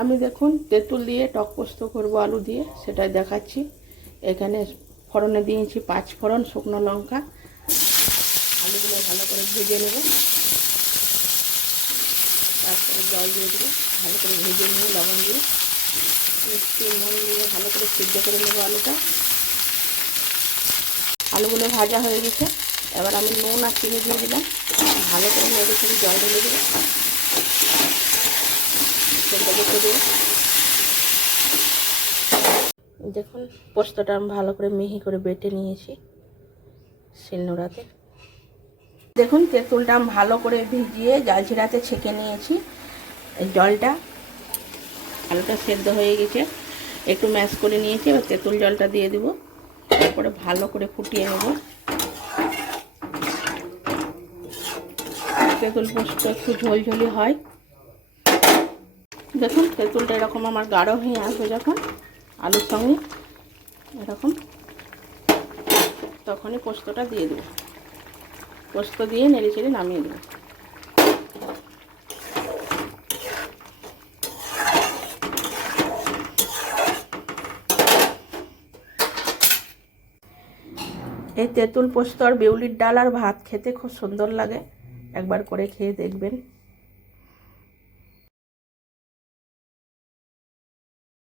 আমি দেখুন তেঁতুল দিয়ে টক পোস্ত করবো আলু দিয়ে, সেটাই দেখাচ্ছি। এখানে ফোড়নে দিয়েছি 5 ফোড়ন, শুকনো লঙ্কা। আলুগুলো ভালো করে ভেজে নেব, তারপরে জল দিয়ে দেবো। ভালো করে ভেজে নিয়ে লবণ দিয়ে মিষ্টি নুন দিয়ে ভালো করে সিদ্ধ করে নেবো আলুটা। আলুগুলো ভাজা হয়ে গেছে, এবার আমি নুন আর চিনি দিয়ে দিলাম। ভালো করে নেড়ে চেড়ে জল ঢেলে দেবো, সেটা দেখে দেবো। দেখুন পোস্তটা আমি ভালো করে মিহি করে বেটে নিয়েছি শিলনোড়াতে। দেখুন তেঁতুলটা আমি ভালো করে ভিজিয়ে জালজিরাতে ছেঁকে নিয়েছি। এই জলটা, আলুটা সেদ্ধ হয়ে গেছে, একটু ম্যাশ করে নিয়েছি। এবার তেঁতুল জলটা দিয়ে দেবো, তারপরে ভালো করে ফুটিয়ে নেব। তেঁতুল পোস্ত একটু ঝোলঝোলি হয়। দেখুন তেঁতুলটা এরকম আমার গাঢ় হয়ে আসবে যখন আলুর সঙ্গে এরকম, তখনই পোস্তটা দিয়ে দেবো। পোস্ত দিয়ে নেড়ে চেড়ে নামিয়ে দেবো। এই তেঁতুল পোস্ত আর বিউলির ডাল আর ভাত খেতে খুব সুন্দর লাগে, একবার করে খেয়ে দেখবেন।